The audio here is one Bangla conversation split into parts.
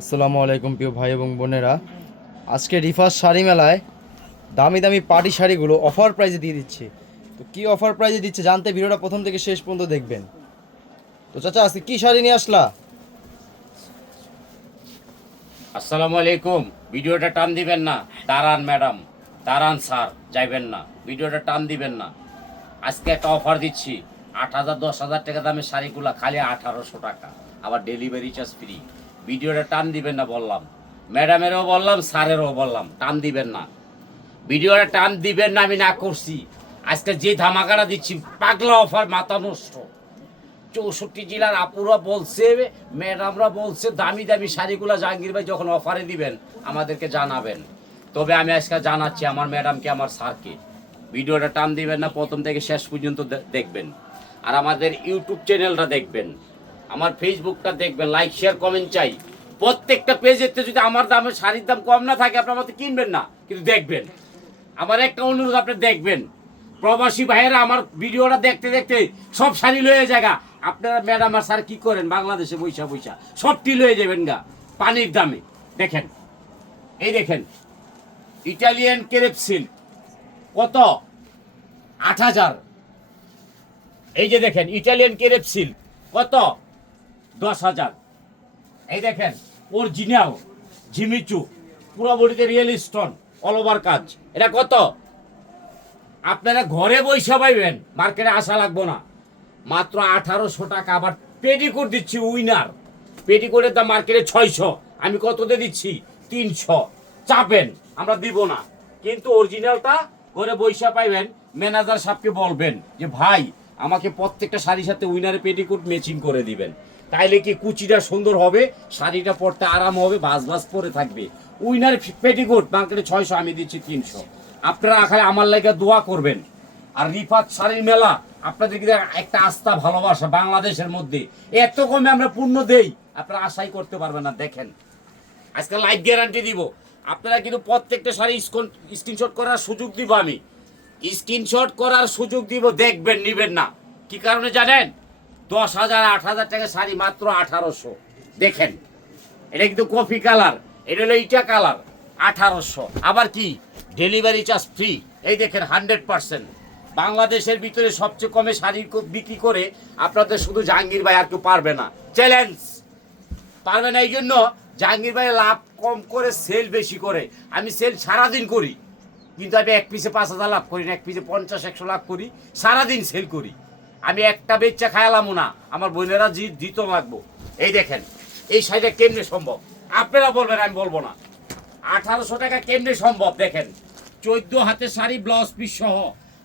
আসসালামু আলাইকুম প্রিয় ভাই এবং বোনেরা। আজকে রিফাস শাড়ি মেলায় দামি দামি পার্টি শাড়িগুলো অফার প্রাইজে দিয়ে দিচ্ছে। তো কি অফার প্রাইজে দিচ্ছে জানতে ভিডিওটা প্রথম থেকে শেষ পর্যন্ত দেখবেন। তো চাচা আজকে কি শাড়ি নিয়ে আসলা? আসসালামু আলাইকুম। ভিডিওটা টান দিবেন না, দাঁড়ান ম্যাডাম, দাঁড়ান স্যার, যাইবেন না, ভিডিওটা টান দিবেন না। আজকে একটা অফার দিচ্ছি, 8,000 10,000 টাকা দামের শাড়িগুলো খালি 1800 টাকা, আবার ডেলিভারি চার্জ ফ্রি। ভিডিওটা টান দিবেন না বললাম, ম্যাডামেরও বললাম, স্যারেরও বললাম, টান দিবেন না, ভিডিওটা টান দিবেন না। আমি না করছি, আজকে যে ধামাকাটা দিচ্ছি পাগলা অফার, মাথা নষ্ট। 64 জেলার আপুরা বলছে, ম্যাডামরা বলছে দামি দামি শাড়িগুলো জাহাঙ্গীর ভাই যখন অফারে দিবেন আমাদেরকে জানাবেন। তবে আমি আজকে জানাচ্ছি আমার ম্যাডামকে, আমার স্যারকে। ভিডিওটা টান দিবেন না, প্রথম থেকে শেষ পর্যন্ত দেখবেন। আর আমাদের ইউটিউব চ্যানেলটা দেখবেন, আমার ফেসবুকটা দেখবেন, লাইক শেয়ার কমেন্ট চাই। প্রত্যেকটা পেজেতে যদি আমার দামের শাড়ির দাম কম না থাকে আপনার মতো কিনবেন না, কিন্তু দেখবেন। আমার একটা অনুরোধ, আপনি দেখবেন। প্রবাসী ভাইয়েরা আমার ভিডিওটা দেখতে দেখতে সব শাড়ি লয়ে জায়গা। আপনারা ম্যাডাম আর স্যার কি করেন বাংলাদেশে বৈশা বৈশা সবটি লয়ে যাবেন গা পানির দামে। দেখেন, এই দেখেন ইটালিয়ান ক্রেপ সিল্ক কত, 8,000। এই যে দেখেন ইটালিয়ান ক্রেপ সিল্ক কত, 10,000। এই দেখেন অরিজিনাল ঝিমিচু, পুরো বডিতে রিয়েল স্টোন, অল ওভার কাজ। এটা কত? আপনারা ঘরে বৈশা পাইবেন, মার্কেটে আসা লাগবো না, মাত্র 1800 টাকা। আবার পেটিকোট দিচ্ছি উইনার, পেটিকোটের দাম মার্কেটে 600, আমি কততে দিচ্ছি 300। চাপেন, আমরা দিব না, কিন্তু অরিজিনালটা ঘরে বৈশা পাইবেন। ম্যানেজার সাহেবকে বলবেন যে ভাই আমাকে প্রত্যেকটা শাড়ির সাথে উইনারের পেটিকোট ম্যাচিং করে দিবেন, তাইলে কি কুচিটা সুন্দর হবে, শাড়িটা পরতে আরাম হবে, ভাঁজ ভাঁজ পরে থাকবে। উইনার পেটিকোট মার্কেটে 600, আমি দিচ্ছি 300। আপনারা আখায় আমার লাগে দোয়া করবেন। আর রিফাত শাড়ির মেলা আপনাদের একটা আস্থা ভালোবাসা বাংলাদেশের মধ্যে, এত কমে আমরা পূর্ণ দেই, আপনারা আশাই করতে পারবেন না। দেখেন আজকে লাইভ গ্যারান্টি দিব, আপনারা কিন্তু প্রত্যেকটা শাড়ি স্ক্রিনশট করার সুযোগ দিব, আমি স্ক্রিনশট করার সুযোগ দিব, দেখবেন, নিবেন না। কি কারণে জানেন? 10,000 8,000 টাকা শাড়ি মাত্র 1800। দেখেন এটা কিন্তু কফি কালার, এটা হলো ইটা কালার, 1800। আবার কি ডেলিভারি চার্জ ফ্রি। এই দেখেন 100% বাংলাদেশের ভিতরে সবচেয়ে কমে শাড়ি বিক্রি করে আপনাদের শুধু জাহাঙ্গীর ভাই, আর কেউ পারবে না। চ্যালেঞ্জ, পারবে না। এই জন্য জাহাঙ্গীর ভাই লাভ কম করে সেল বেশি করে। আমি সেল সারাদিন করি, কিন্তু আমি এক পিসে 5,000 লাভ করি না, এক পিসে 50-100 লাভ করি, সারাদিন সেল করি। আমি একটা বেচা খায়ালামও না, আমার বোনেরা দিত লাগবো। এই দেখেন এই শাড়িটা কেমনে সম্ভব, আপনারা বলবেন, আমি বলবো না। 1800 টাকা কেমনে সম্ভব? দেখেন 14 হাতের শাড়ি ব্লাউজ পিস সহ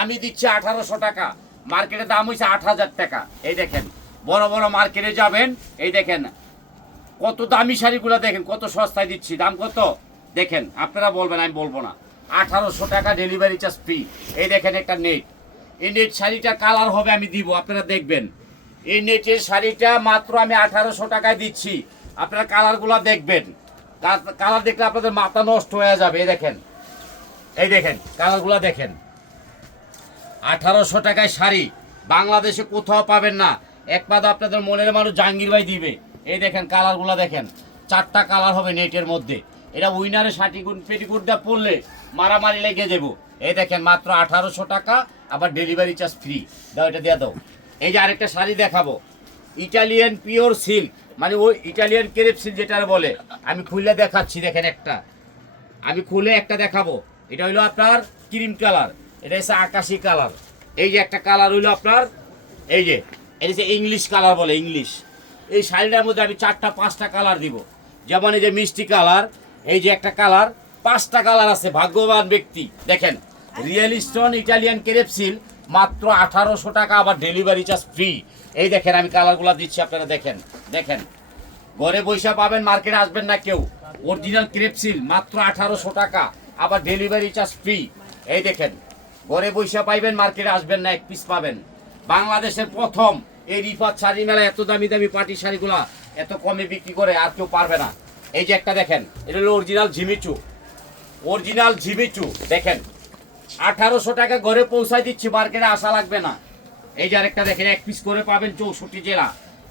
আমি দিচ্ছি 1800 টাকা, মার্কেটের দাম হয়েছে 8,000 টাকা। এই দেখেন বড় বড় মার্কেটে যাবেন, এই দেখেন কত দামি শাড়িগুলো, দেখেন কত সস্তায় দিচ্ছি। দাম কত দেখেন, আপনারা বলবেন, আমি বলবো না। 1800 টাকা ডেলিভারি চার্জ ফ্রি। এই দেখেন একটা নেট, এই নেট শাড়িটা কালার হবে, আমি দিব, আপনারা দেখবেন। এই নেটের শাড়িটা মাত্র আমি 1800 টাকায় দিচ্ছি, আপনারা কালারগুলো দেখবেন। কালার দেখলে আপনাদের মাথা নষ্ট হয়ে যাবে। এই দেখেন, এই দেখেন কালারগুলো দেখেন। 1800 টাকায় শাড়ি বাংলাদেশে কোথাও পাবেন না, একমাত্র আপনাদের মনের মানুষ জাহাঙ্গীর ভাই দিবে। এই দেখেন কালারগুলো দেখেন, 4টা কালার হবে নেটের মধ্যে। এটা উইনারে পেটিকুটটা পরলে মারামারি লেগে যাবো। এই দেখেন মাত্র 1800 টাকা, আবার ডেলিভারি চার্জ ফ্রি। দাও, এটা দিয়ে দাও। এই যে আরেকটা শাড়ি দেখাবো, ইটালিয়ান পিওর সিল্ক, মানে ওই ইটালিয়ান ক্রেপ সিল্ক যেটা বলে, আমি খুলে দেখাচ্ছি। দেখেন একটা, আমি খুলে একটা দেখাবো। এটা হইলো আপনার ক্রিম কালার, এটা হচ্ছে আকাশি কালার। এই যে একটা কালার হইলো আপনার, এই যে এটা হচ্ছে ইংলিশ কালার বলে, ইংলিশ। এই শাড়িটার মধ্যে আমি 4টা-5টা কালার দিব। যেমন এই যে মিষ্টি কালার, এই যে একটা কালার, 5টা কালার আছে, ভাগ্যবান ব্যক্তি। দেখেন real stone Italian crepe silk মাত্র 1800 টাকা, আবার ডেলিভারি চার্জ ফ্রি। এই দেখেন আমি কালারগুলো দিচ্ছি, আপনারা দেখেন। দেখেন ঘরে বৈশা পাবেন, মার্কেটে আসবেন না কেউ। অরিজিনাল ক্রেপ সিল্ক মাত্র 1800 টাকা, আবার ডেলিভারি চার্জ ফ্রি। এই দেখেন ঘরে বৈশা পাইবেন, মার্কেটে আসবেন না, এক পিস পাবেন। বাংলাদেশের প্রথম এই রিফাত শাড়ি মেলা এত দামি দামি পার্টি শাড়িগুলা এত কমে বিক্রি করে আর কেউ পারবে না। এই যে একটা দেখেন, এটা হলো অরিজিনাল ঝিমিচু, অরিজিনাল ঝিমিচু। দেখেন 1800 টাকা ঘরে পৌঁছায় দিচ্ছি, মার্কেটে আসা লাগবে না। এই যে আরেকটা দেখেন, এক পিস করে পাবেন 64 জেলা।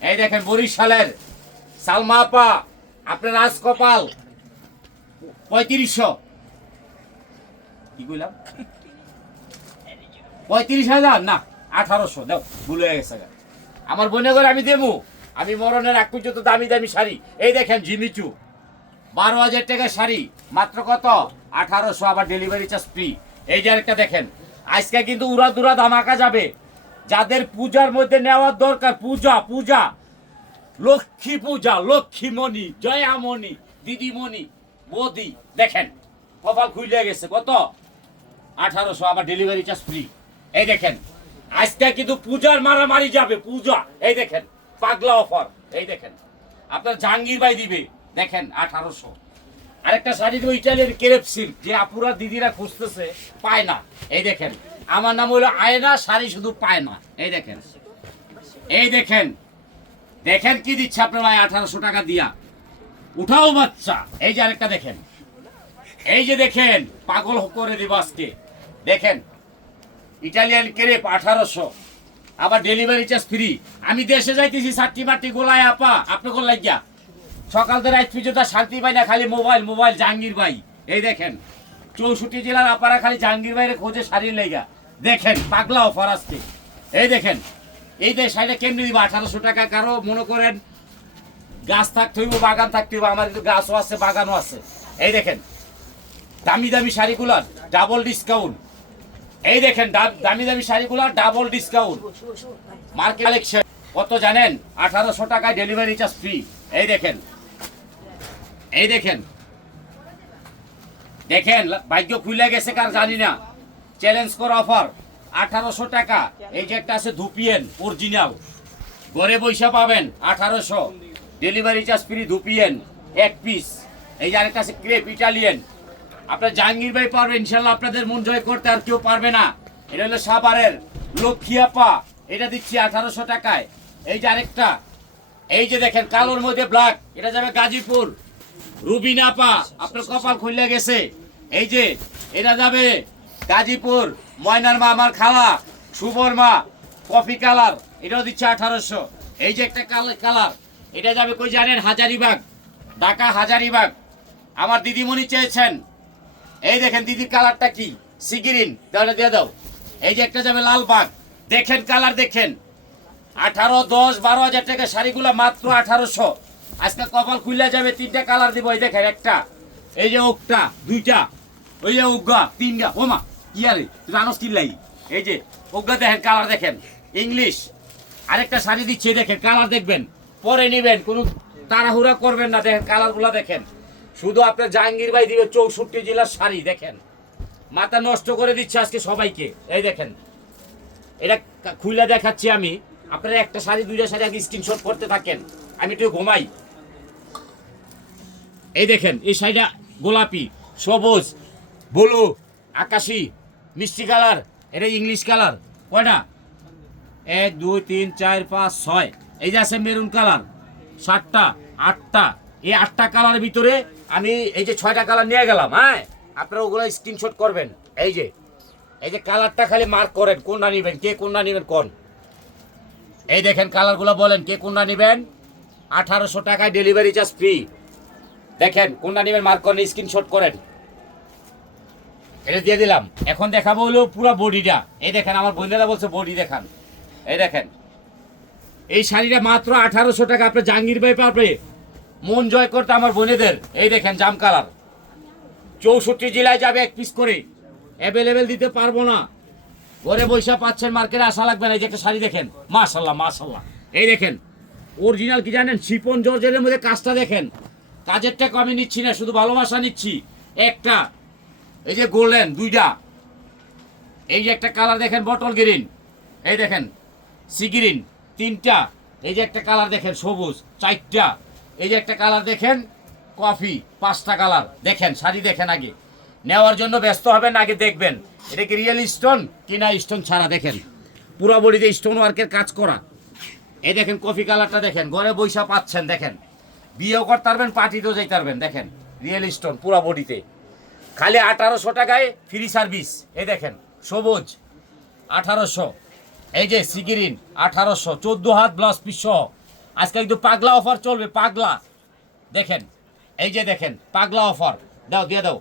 এই দেখেন বরিশালের সালমা আপা আপনার রাজকপাল 3500, কি কইলাম 35,000 না 1800, দাও ভুল হয়ে গেছে গা। আমার বোনে করে আমি দেবো, আমি মরণের এক পর্যন্ত দামি দামি শাড়ি। এই দেখেন জিমিচু 12,000 টাকার শাড়ি মাত্র কত 1800, আবার ডেলিভারি চার্জ ফ্রি। এই যে আরেকটা দেখেন, আজকে কিন্তু উড়া দুরা ধামাকা যাবে। যাদের পূজার মধ্যে নেওয়ার দরকার, পূজা পূজা লক্ষ্মী পূজা, লক্ষ্মীমণি, জয়ামণি, দিদিমণি, মোদি, দেখেন কপাল খুলে গেছে কত 1800, আবার ডেলিভারি চার্জ ফ্রি। এই দেখেন আজকে কিন্তু পূজার মারামারি যাবে, পূজা। এই দেখেন পাগলা অফার। এই দেখেন আপনার জাহাঙ্গীর ভাই দিবে, দেখেন 1800। আরেকটা শাড়ি দেবো ইটালিয়ান ক্রেপ সিল্ক, যে আপুরা দিদিরা খুঁজতেছে পায় না। এই দেখেন আমার নাম হলো আয়না, শাড়ি শুধু পায় না। এই দেখেন, এই দেখেন, দেখেন কি দিচ্ছে আপনার ভাই 1800 টাকা দিয়া, উঠাও বাচ্চা। এই যে আরেকটা দেখেন, এই যে দেখেন পাগল করে দিব আজকে। দেখেন ইটালিয়ান ক্রেপ 1800, আবার ডেলিভারি চার্জ ফ্রি। আমি দেশে যাইতেছি চারটি মাটি গোলায় আপা, আপনি কোন লাগিয়া সকাল থেকে রাত পর্যন্ত শান্তি পাই না, খালি মোবাইল মোবাইল। জাহাঙ্গীর ভাই এই দেখেন 64 জেলার আপারা খালি জাহাঙ্গীর ভাইরে খোঁজে শাড়ির লেগা। দেখেন পাগলা অফার আসছে। এই দেখেন এই যে শাড়িটা কেমনি দিব 1800 টাকা। কারো মনে করেন গাছ থাকতে হইব, বাগান থাকতে হইব, আমার কিন্তু গাছও আছে বাগানও আছে। এই দেখেন দামি দামি শাড়িগুলার ডাবল ডিসকাউন্ট। এই দেখেন দামি দামি শাড়িগুলার ডাবল ডিসকাউন্ট। মার্কেট কালেকশন কত জানেন 1800 টাকায় ডেলিভারি চার্জ ফ্রি। এই দেখেন, এই দেখেন, দেখেন ভাগ্য খুলে গেছে কার জানি না। চ্যালেঞ্জ করা অফার 1800 টাকা। এই যে একটা আছে ধুপিয়েন অরিজিনাল, ঘরে বৈশা পাবেন 1800, ডেলিভারি চার্জ ফ্রি। ধুপিয়েন এক পিস। এই যে আরেকটা আছে ক্রেপ ইটালিয়ান, আপনার জাহাঙ্গীর ভাই পারবে ইনশাল্লাহ আপনাদের মন জয় করতে, আর কেউ পারবে না। এটা হলো সাভারের লক্ষ্মী আপা, এটা দিচ্ছি 1800 টাকায়। এই যে আরেকটা, এই যে দেখেন কালোর মধ্যে ব্ল্যাক, এটা যাবে গাজীপুর রুবিনা আপা, আপনার কপাল খুলে গেছে। এই যে এটা যাবে গাজীপুর ময়নার মা, আমার খালা শুভর মা, কফি কালার, এটাও দিচ্ছে 1800। এই যে একটা কালার, এটা যাবে কই জানেন হাজারিবাগ, ঢাকা হাজারিবাগ। আমার দিদিমণি চেয়েছেন, এই দেখেন দিদির কালারটা কি সিগিরিন, তাহলে দিয়ে দাও। এই যে একটা যাবে লালবাগ, দেখেন কালার দেখেন 18, 10, 12,000 টাকা শাড়িগুলো মাত্র 1800। আজকে কপাল খুলে যাবে, 3টা কালার দিব। এই দেখেন একটা, এই যে ওকটা 2টা, ওই যে উগা 3টা। ওমা কি আরে জানোস কি লাই, এই যে উগা দেখেন কালার দেখেন ইংলিশ। আরেকটা শাড়ি দিচ্ছে, দেখেন কালার দেখবেন, পরে নেবেন, কোনো তাড়াহুড়া করবেন না। দেখেন কালারগুলো দেখেন, শুধু আপনার জাহাঙ্গীর ভাই দিবে 64 জেলার শাড়ি। দেখেন মাথা নষ্ট করে দিচ্ছে আজকে সবাইকে। এই দেখেন এটা খুলে দেখাচ্ছি আমি, আপনারা একটা শাড়ি 2টা শাড়ি আগে স্ক্রিনশট করতে থাকেন, আমি একটু ঘুমাই। এই দেখেন এই শাড়িটা গোলাপি, সবুজ, ব্লু, আকাশি, মিষ্টি কালার, এটা ইংলিশ কালার। কয়টা 1 2 3 4 5 6, এই যে আছে মেরুন কালার 7টা 8টা। এই 8টা কালারের ভিতরে আমি এই যে 6টা কালার নিয়ে গেলাম। হ্যাঁ আপনারা ওগুলো স্ক্রিনশট করবেন। এই যে কালারটা খালি মার্ক করেন, কোনটা নেবেন, কে কোনটা নেবেন কোন। এই দেখেন কালারগুলো বলেন কে কোনটা নেবেন। 1800 টাকায় ডেলিভারি চার্জ ফ্রি। দেখেন কোনটা নেবেন মার্ক করেন, স্ক্রিনশট করেন। এটা দিয়ে দিলাম। এখন দেখাবো হলো পুরো বডিটা। এই দেখেন আমার বোনেরা বলছে বডি দেখান। এই দেখেন এই শাড়িটা মাত্র 1800 টাকা। আপনার জাহাঙ্গীর ভাই পারবে মন জয় করতে আমার বোনেদের। এই দেখেন জাম কালার, 64 জেলায় যাবে 1 পিস করে, অ্যাভেলেবেল দিতে পারবো না। ঘরে বৈশা পাচ্ছেন, মার্কেটে আসা লাগবে না। এই যে একটা শাড়ি দেখেন, মাশাল্লাহ মাশাল্লাহ। এই দেখেন অরিজিনাল কি জানেন, শিপন জর্জেটের মধ্যে কাজটা দেখেন। কাজের টাকা আমি নিচ্ছি না, শুধু ভালোবাসা নিচ্ছি। একটা এই যে গোল্ডেন 2টা, এই যে একটা কালার দেখেন বটল গ্রিন, এই দেখেন সি গ্রিন 3টা, এই যে একটা কালার দেখেন সবুজ 4টা, এই যে একটা কালার দেখেন কফি 5টা কালার। দেখেন শাড়ি দেখেন, আগে নেওয়ার জন্য ব্যস্ত হবেন, আগে দেখবেন এটা কি রিয়েল স্টোন কিনা স্টোন ছাড়া। দেখেন পুরা বডিতে স্টোন ওয়ার্কের কাজ করা। এই দেখেন কফি কালারটা দেখেন, ঘরে বৈশা পাচ্ছেন। দেখেন বিয়েও করতে পারবেন, পার্টিতেও যাইতে পারবেন। দেখেন রিয়েল স্টোন পুরা বডিতে, খালি 1800 টাকায় ফ্রি সার্ভিস। এই দেখেন সবুজ 1800, এই যে সিগিরিন 1800, 14 হাত ব্লাউজ পিস সহ। আজকে একটু পাগলা অফার চলবে, পাগলা। দেখেন এই যে দেখেন পাগলা অফার, দাও দিয়ে দাও,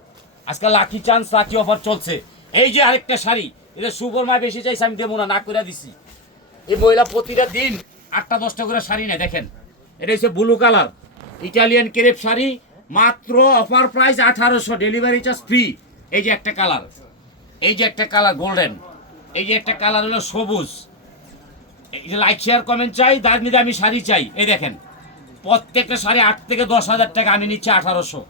আজকে লাকি চান্স লাকি অফার চলছে। এই যে আরেকটা শাড়ি, এটা সুপার মা বেশি চাইছে, আমি দেবো না, করে দিছি। এই মহিলা প্রতিটা দিন 8টা-10টা করে শাড়ি নেয়। দেখেন এটা হচ্ছে blue colour Italian crepe sari, মাত্র offer price 1800, delivery charge free. এই যে একটা কালার, এই যে একটা কালার গোল্ডেন, এই যে একটা কালার হলো সবুজ। এই যে লাইক শেয়ার কমেন্ট চাই, দামি দামি শাড়ি চাই। এই দেখেন প্রত্যেকটা শাড়ি 8 থেকে 10,000 টাকা, আমি নিচ্ছি 1800,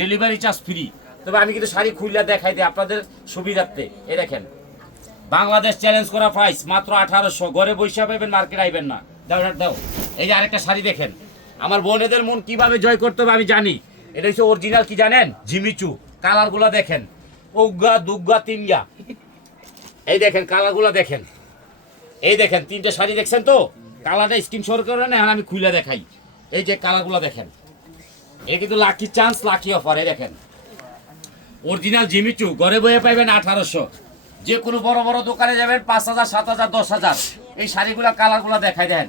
ডেলিভারি চার্জ ফ্রি। তবে আমি কিন্তু শাড়ি খুললে দেখাই দিই আপনাদের সুবিধার্থে। এই দেখেন বাংলাদেশ চ্যালেঞ্জ করা প্রাইস মাত্র 1800, ঘরে বসে পাবেন, মার্কেট আইবেন না। দাও দাও। এই যে আরেকটা শাড়ি দেখেন, আমার বোনেদের মন কিভাবে জয় করতে হবে আমি জানি। এটা হচ্ছে অরিজিনাল, কি জানেন, জিমিচু। কালারগুলো দেখেন, উগা দুগা তিনগা। এই দেখেন কালারগুলো দেখেন, এই দেখেন 3টে শাড়ি দেখছেন তো, কালারটা স্ক্রিনশট করে নেন, আমি খুলে দেখাই। এই যে কালারগুলো দেখেন, এই কিন্তু লাকি চান্স লাকি অফার। এই দেখেন অরিজিনাল জিমিচু, ঘরে বয়ে পাইবেন 1800। যে কোনো বড় বড় দোকানে যাবেন 5000, 7000, 10,000। এই শাড়িগুলো কালারগুলো দেখাই দেন।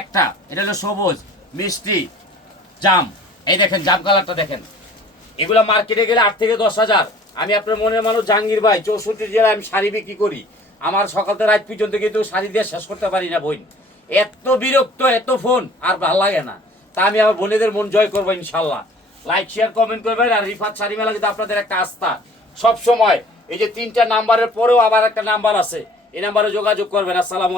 একটা এটা হলো সবুজ মিষ্টি জাম, এই দেখেন জাম কালারটা দেখেন। এগুলো মার্কেটে গেলে 8 থেকে 10,000। আমি আপনার মনের মানুষ জাহাঙ্গীর ভাই, 64 জেলায় আমি শাড়ি বিক্রি করি। আমার সকাল থেকে রাত পর্যন্ত কিন্তু শাড়ি দিয়ে শেষ করতে পারি না বোন। এত বিরক্ত, এত ফোন, আর ভালো লাগে না। তা আমি আমার বোনেদের মন জয় করবো ইনশাল্লাহ। লাইক শেয়ার কমেন্ট করবেন। আর রিফাত শাড়ি মেলা কিন্তু আপনাদের একটা আস্থা সব সময়। এই যে 3টা নাম্বারের পরেও আবার একটা নাম্বার আছে, এই নাম্বারে যোগাযোগ করবেন। আসসালামু আলাইকুম।